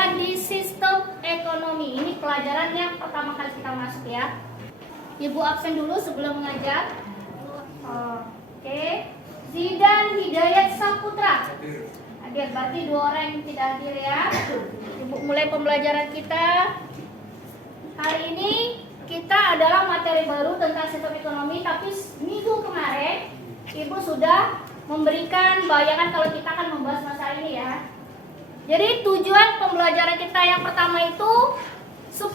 berada di sistem ekonomi. Ini pelajaran yang pertama kali kita masuk ya. Ibu absen dulu sebelum mengajar. Oke. Zidan Hidayat Saputra. Hadir, berarti 2 orang yang tidak hadir ya. Ibu mulai pembelajaran kita. Hari ini kita adalah materi baru tentang sistem ekonomi, tapi minggu kemarin Ibu sudah memberikan bayangan kalau kita akan membahas masalah ini ya. Jadi tujuan pembelajaran kita yang pertama itu 10.5,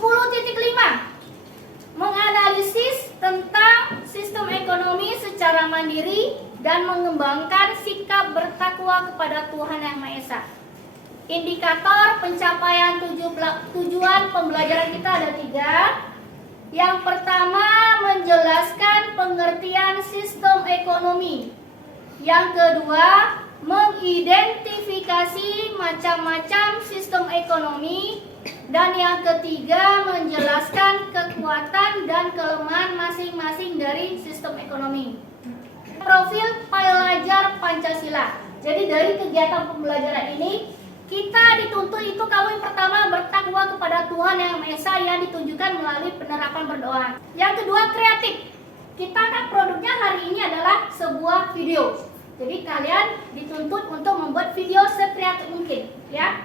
menganalisis tentang sistem ekonomi secara mandiri dan mengembangkan sikap bertakwa kepada Tuhan Yang Maha Esa. Indikator pencapaian tujuan pembelajaran kita ada 3. Yang pertama, menjelaskan pengertian sistem ekonomi. Yang kedua, mengidentifikasi macam-macam sistem ekonomi. Dan yang ketiga, menjelaskan kekuatan dan kelemahan masing-masing dari sistem ekonomi. Profil pelajar Pancasila. Jadi dari kegiatan pembelajaran ini, kita dituntut itu kamu yang pertama bertakwa kepada Tuhan Yang Maha Esa yang ditunjukkan melalui penerapan berdoa. Yang kedua, kreatif. Kita kan produknya hari ini adalah sebuah video. Jadi kalian dituntut untuk membuat video sekreatif mungkin, ya.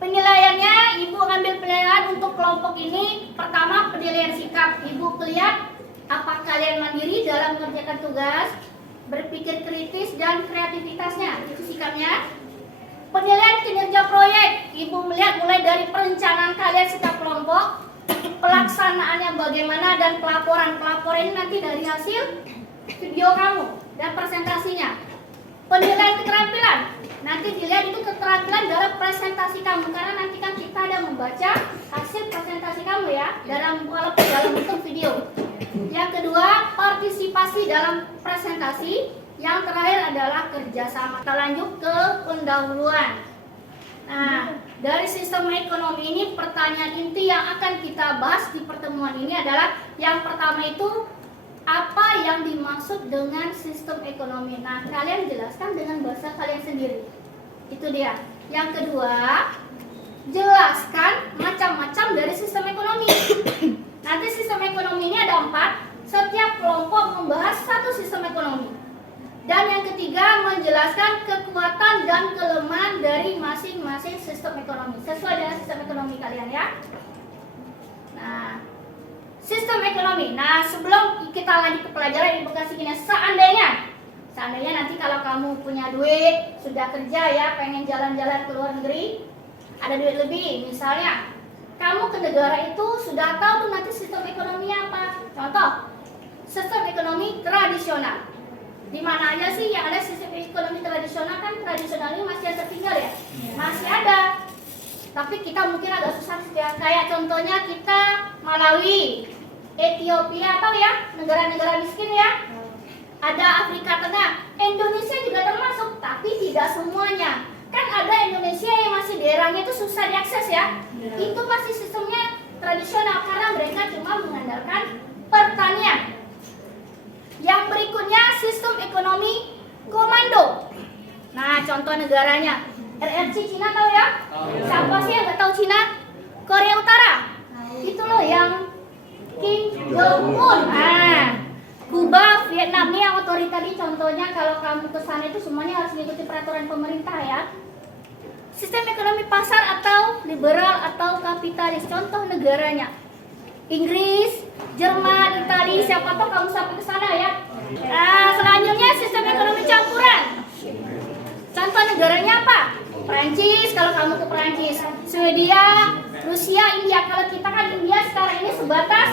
Penilaiannya, Ibu ambil penilaian untuk kelompok ini. Pertama, penilaian sikap. Ibu lihat apa kalian mandiri dalam mengerjakan tugas, berpikir kritis dan kreativitasnya. Itu sikapnya. Penilaian kinerja proyek. Ibu melihat mulai dari perencanaan kalian setiap kelompok, pelaksanaannya bagaimana, dan pelaporan. Pelaporan ini nanti dari hasil video kamu dan presentasinya. Penilaian keterampilan. Nanti dilihat itu keterampilan dalam presentasi kamu, karena nanti kan kita ada membaca hasil presentasi kamu ya, dalam bentuk video. Yang kedua, partisipasi dalam presentasi. Yang terakhir adalah kerjasama. Kita lanjut ke pendahuluan. Nah, dari sistem ekonomi ini, pertanyaan inti yang akan kita bahas di pertemuan ini adalah yang pertama itu, apa yang dimaksud dengan sistem ekonomi? Nah, kalian jelaskan dengan bahasa kalian sendiri. Itu dia. Yang kedua, jelaskan macam-macam dari sistem ekonomi. Nanti sistem ekonomi ini ada 4. Setiap kelompok membahas satu sistem ekonomi. Dan yang ketiga, menjelaskan kekuatan dan kelemahan dari masing-masing sistem ekonomi sesuai dengan sistem ekonomi kalian ya. Nah, sistem ekonomi. Nah, sebelum kita lanjut ke pelajaran, Ibu kasih gini, seandainya nanti kalau kamu punya duit, sudah kerja ya, pengen jalan-jalan ke luar negeri, ada duit lebih, misalnya kamu ke negara itu sudah tahu tuh nanti sistem ekonominya apa. Contoh, sistem ekonomi tradisional. Di mana aja sih yang ada sistem ekonomi tradisional? Kan tradisionalnya masih ada tertinggal ya? Masih ada. Tapi kita mungkin agak susah ya. Kayak contohnya kita Malawi, Ethiopia, tahu ya? Negara-negara miskin ya. Ada Afrika Tengah, Indonesia juga termasuk, tapi tidak semuanya. Kan ada Indonesia yang masih daerahnya itu susah diakses ya. Itu masih sistemnya tradisional karena mereka cuma mengandalkan pertanian. Yang berikutnya, sistem ekonomi komando. Nah, contoh negaranya RRC Cina, tahu ya? Siapa sih yang nggak tahu Cina? Korea Utara. Itu loh yang Kim Jong Un. Nah, Kuba, Vietnam nih yang otoriter. Contohnya kalau kamu ke sana itu semuanya harus mengikuti peraturan pemerintah ya. Sistem ekonomi pasar atau liberal atau kapitalis. Contoh negaranya Inggris, Jerman, Italia, siapa tahu kamu sampai ke sana ya. Nah, selanjutnya sistem ekonomi campuran. Contoh negaranya apa? Prancis, kalau kamu ke Prancis. Swedia, Rusia, India. Kalau kita kan India sekarang ini sebatas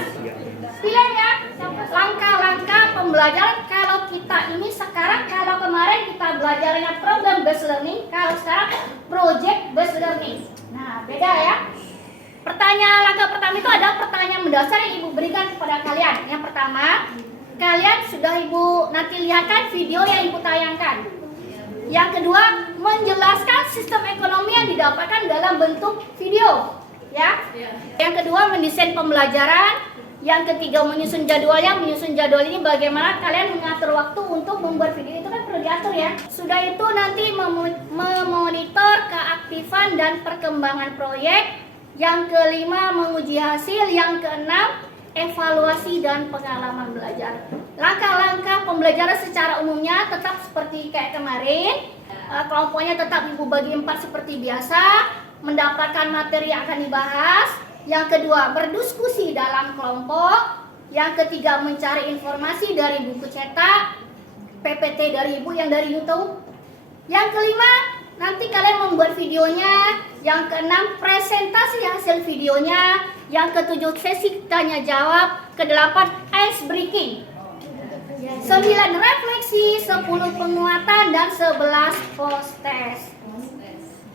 pilihan ya. Langkah-langkah pembelajaran kalau kita ini sekarang, kalau kemarin kita belajarnya program based learning, kalau sekarang project based learning. Nah, beda ya. Pertanyaan langkah pertama itu adalah pertanyaan mendasar yang Ibu berikan kepada kalian. Yang pertama, kalian sudah Ibu nanti lihatkan video yang Ibu tayangkan. Yang kedua, menjelaskan sistem ekonomi yang didapatkan dalam bentuk video, ya. Yang kedua, mendesain pembelajaran. Yang ketiga, menyusun jadwalnya. Menyusun jadwal ini bagaimana kalian mengatur waktu untuk membuat video, itu kan udah diatur ya. Sudah itu nanti memonitor keaktifan dan perkembangan proyek. Yang kelima, menguji hasil. Yang keenam, evaluasi dan pengalaman belajar. Langkah-langkah pembelajaran secara umumnya tetap seperti kayak kemarin. Kelompoknya tetap Ibu bagi 4 seperti biasa. Mendapatkan materi yang akan dibahas. Yang kedua, berdiskusi dalam kelompok. Yang ketiga, mencari informasi dari buku cetak, PPT dari Ibu yang dari YouTube. Yang kelima, nanti kalian membuat videonya. Yang keenam, presentasi hasil videonya. Yang ketujuh, sesi tanya jawab. Kedelapan, ice breaking. 9 refleksi, 10 penguatan, dan 11 post test.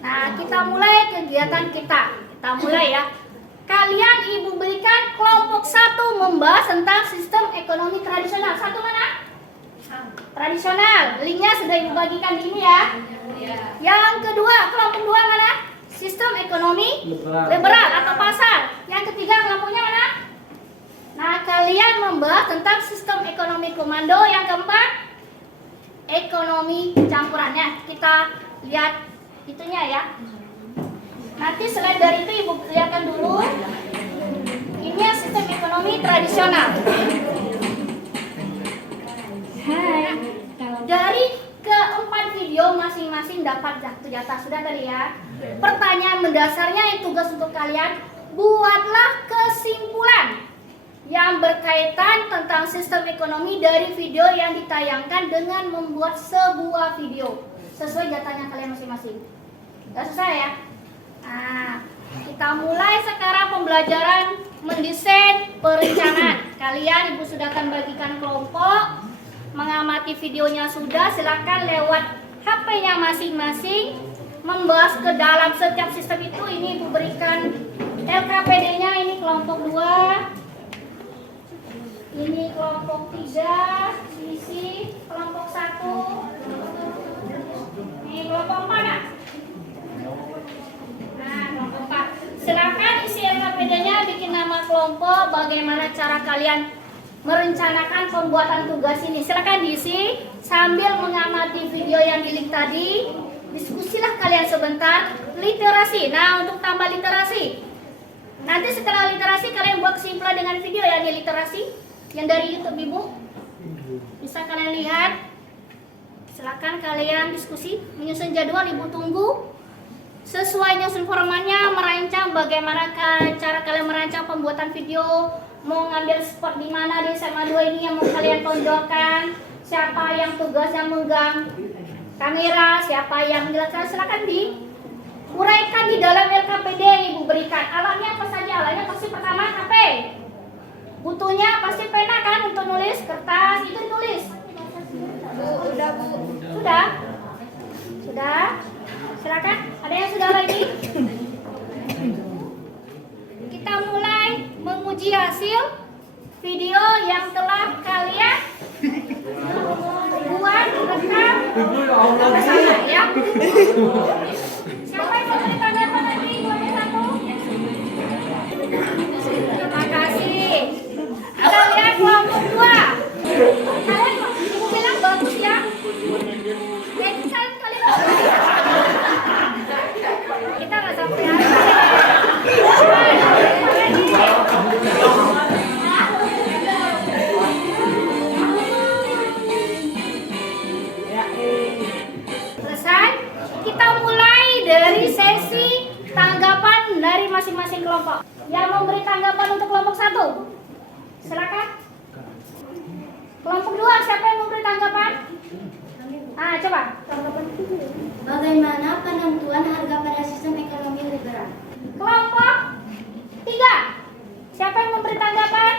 Nah, kita mulai kegiatan kita. Kita mulai ya. Kalian Ibu berikan kelompok 1 membahas tentang sistem ekonomi tradisional. Satu mana? Tradisional. Linknya sudah Ibu bagikan di ini ya. Yang kedua, kelompok 2 mana? Sistem ekonomi liberal atau pasar. Yang ketiga, kelompoknya mana? Nah, kalian membahas tentang sistem ekonomi komando. Yang keempat, ekonomi campurannya. Kita lihat itunya ya. Nanti selain dari itu Ibu lihatkan dulu. Ini sistem ekonomi tradisional. Dari keempat video masing-masing dapat satu jatah. Sudah tadi ya. Pertanyaan mendasarnya yang tugas untuk kalian, buatlah kesimpulan yang berkaitan tentang sistem ekonomi dari video yang ditayangkan dengan membuat sebuah video sesuai jatahnya kalian masing-masing. Gak susah ya? Nah, kita mulai sekarang pembelajaran mendesain perencanaan. Kalian Ibu sudah akan bagikan kelompok, mengamati videonya sudah, silakan lewat HP-nya masing-masing. Membahas ke dalam setiap sistem itu, ini Ibu berikan LKPD-nya, ini kelompok 2. Ini kelompok 3, isi kelompok 1. Ini kelompok 4 nah? Nah, kelompok 4. Silakan isi LKPD-nya, bikin nama kelompok, bagaimana cara kalian merencanakan pembuatan tugas ini. Silakan diisi sambil mengamati video yang di link tadi. Diskusilah kalian sebentar. Literasi. Nah, untuk tambah literasi, nanti setelah literasi kalian buat kesimpulan dengan video ya di literasi yang dari YouTube Ibu. Bisa kalian lihat. Silakan kalian diskusi, menyusun jadwal. Ibu tunggu. Sesuai nyusun formatnya, merancang bagaimana cara kalian merancang pembuatan video. Mau ngambil spot di mana di SMA 2 ini yang mau kalian tonjolkan. Siapa yang tugasnya megang kamera, siapa yang menjelaskan, silakan diuraikan di dalam LKPD yang Ibu berikan. Alatnya apa saja? Alatnya pasti pertama HP. Butuhnya pasti pena kan untuk nulis, kertas itu ditulis. Sudah Bu. Sudah? Sudah? Silakan. Ada yang sudah lagi? Kita mulai menguji hasil video yang telah kalian buat, rekam bersama ya. Siapa yang mau beri tanggapan lagi? Terima kasih. Kalian kelompok 2. Kalian Ibu bilang bagus ya. Jadi kalian kita nggak sampai selesai. Kita mulai dari sesi tanggapan dari masing-masing kelompok. Yang memberi tanggapan untuk kelompok 1, silakan. Kelompok 2, siapa yang memberi tanggapan? Ah, coba. Bagaimana penentuan harga pada sistem ekonomi liberal? Kelompok 3, siapa yang memberi tanggapan?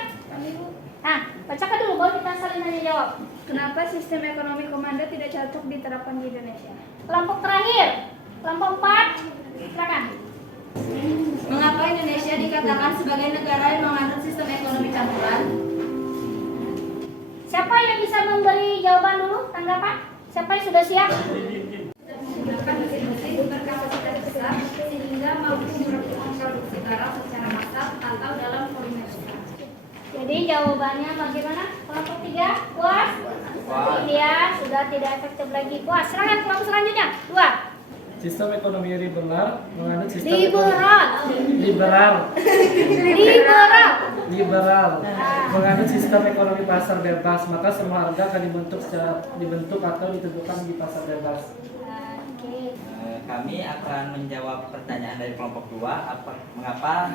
Nah, bacakan dulu baru kita saling nanya jawab. Kenapa sistem ekonomi komando tidak cocok diterapkan di Indonesia? Kelompok terakhir, kelompok 4, silakan. Mengapa Indonesia dikatakan sebagai negara yang menganut sistem ekonomi campuran? Siapa yang bisa memberi jawaban dulu, tanggapan? Siapa yang sudah siap? Menggunakan mesin-mesin berkapasitas besar sehingga mampu memproduksi barang secara massal atau dalam volume besar. Jadi jawabannya bagaimana? Kelompok 3, puas? Kemudian sudah tidak efektif lagi. Puas. Silakan kelompok selanjutnya. 2. Sistem ekonomi liberal menganut sistem Liberal. liberal Liberal. liberal menganut sistem ekonomi pasar bebas, maka semua harga akan dibentuk atau ditentukan di pasar bebas. Oke. Kami akan menjawab pertanyaan dari kelompok 2, mengapa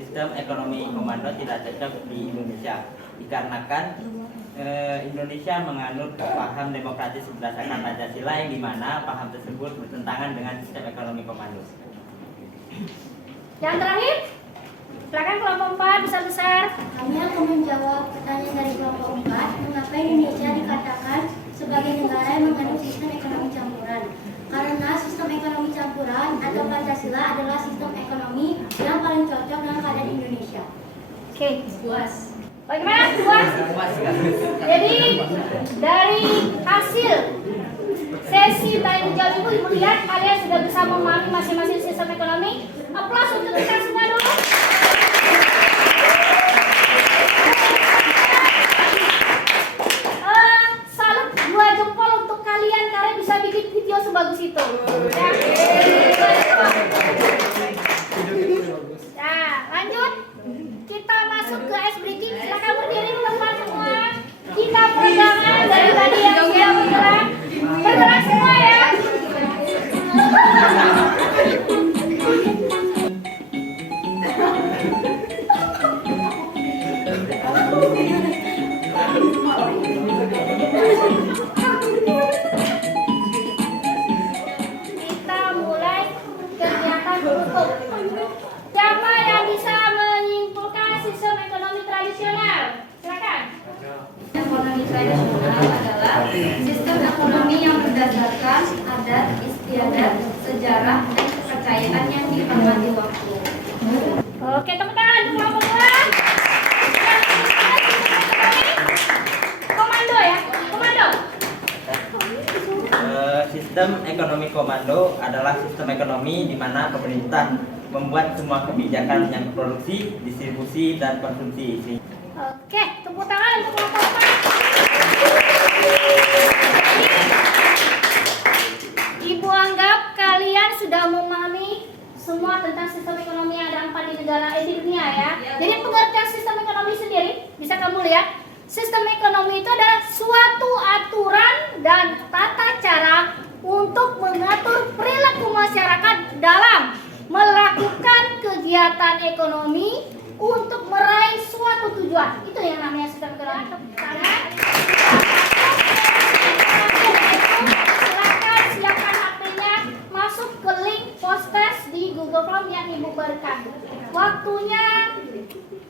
sistem ekonomi komando tidak cocok di Indonesia. Dikarenakan Indonesia menganut paham demokratis berdasarkan Pancasila, yang dimana paham tersebut bertentangan dengan sistem ekonomi komando. Yang terakhir, silakan kelompok 4 besar-besar. Kami akan menjawab pertanyaan dari kelompok 4, mengapa Indonesia dikatakan sebagai negara yang mengandung sistem ekonomi campuran. Karena sistem ekonomi campuran atau Pancasila adalah sistem ekonomi yang paling cocok dengan keadaan Indonesia. Oke. Puas. Bagaimana? Puas? Jadi dari hasil sesi tanya jawab ibu melihat kalian sudah bisa memahami masing-masing sistem ekonomi. Aplaus untuk kita semua dulu. Salut 2 jempol untuk kalian karena bisa bikin video sebagus itu. Ya. Nah, lanjut. Kita masuk ke ice breaking. Silakan berdiri di tempat semua. Kita peregangan dari tadi yang sudah bergerak. Bergerak semua ya. Kita mulai kegiatan beruntung. Siapa yang bisa menyimpulkan sistem ekonomi tradisional? Silakan. Ekonomi tradisional adalah sistem ekonomi yang berdasarkan adat, istiadat, sejarah, dan kepercayaan yang dihormati waktu. Oke, tepuk tangan untuk kelompok 2. Komando ya, komando. Sistem ekonomi komando adalah sistem ekonomi di mana pemerintah membuat semua kebijakan yang produksi, distribusi, dan konsumsi. Oke, tepuk tangan untuk kelompok 4. Ibu anggap kalian sudah memahami semua tentang sistem ekonomi yang ada 4 di negara di dunia ya. Jadi pengertian sistem ekonomi sendiri bisa kamu lihat. Sistem ekonomi itu adalah suatu aturan dan tata cara untuk mengatur perilaku masyarakat dalam melakukan kegiatan ekonomi untuk meraih suatu tujuan. Itu yang namanya sistem ekonomi. Silakan siapkan HP-nya, masuk ke link post-test di Google Form yang Ibu berikan. Waktunya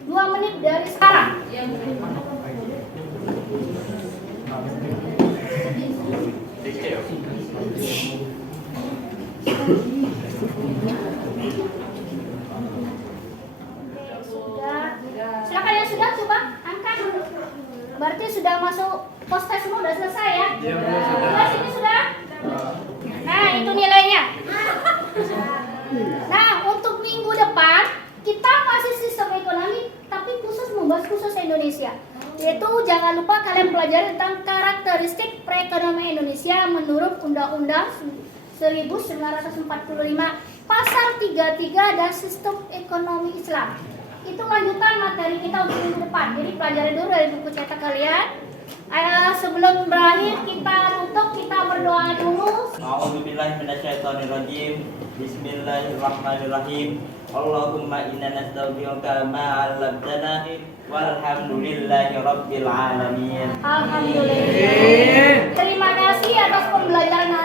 2 menit dari sekarang. Silakan yang sudah coba angkat. Berarti sudah masuk post-test semua, sudah selesai ya? Sudah sini sudah? Nah, itu nilainya. Nah, untuk minggu depan kita masih sistem ekonomi tapi khusus membahas khusus Indonesia. Yaitu jangan lupa kalian pelajari tentang karakteristik perekonomian Indonesia menurut Undang-Undang 1945 Pasal 33 dan Sistem Ekonomi Islam. Itu lanjutan materi kita untuk minggu depan. Jadi pelajari dulu dari buku cetak kalian. Sebelum berakhir kita tutup, kita berdoa dulu. A'udzubillahi minasyaitonirrajim. Bismillahirrahmanirrahim. Allahumma inna nastaghfiruka ma 'allamtana walhamdulillahi rabbil alamin. Alhamdulillah. Terima kasih atas pembelajaran